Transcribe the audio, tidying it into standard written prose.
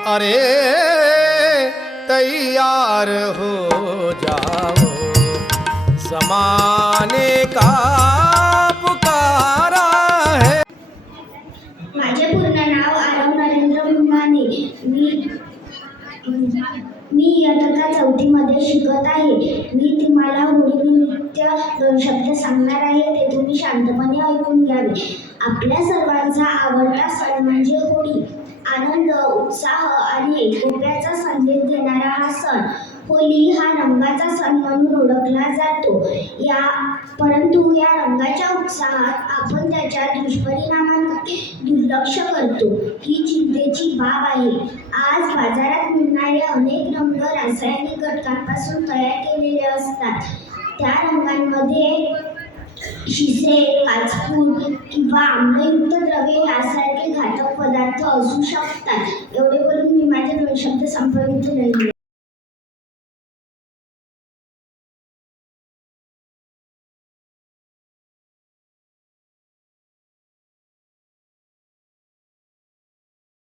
अरे तैयार हो जाओ, ज़माने का पुकारा है। माझे पूर्ण नाव आरव नरेंद्र मुंगाने. मी इयत्ता 4थी मध्ये शिकत आहे. मी तुम्हाला होळीनिमित्त 2 शब्द सांगणार आहे, ते तुम्ही शांतपणे ऐकून घ्यावे. आपल्या सर्वांचा आवडता सण म्हणजे होळी. आनंद, उत्साह आणि एकोप्याचा संदेश देणारा हा सण. होळी हा रंगाचा सण म्हणून ओळखला जातो. परंतु या रंगाच्या उत्साहात आपण त्याच्या दुष्परिणामांकडे दुर्लक्ष करतो. ही चिंतेची बाब आहे. आज बाजारात मिळणारे अनेक रंग रासायनिक घटकांपासून तयार केलेले असतात. त्या रंगांमध्ये शिसे, काचपूड किंवा आम्लयुक्त द्रव्ये यासारखे घातक पदार्थ असू शकतात. एवढे बोलून मी माझे 2 शब्द संपवित राहिले.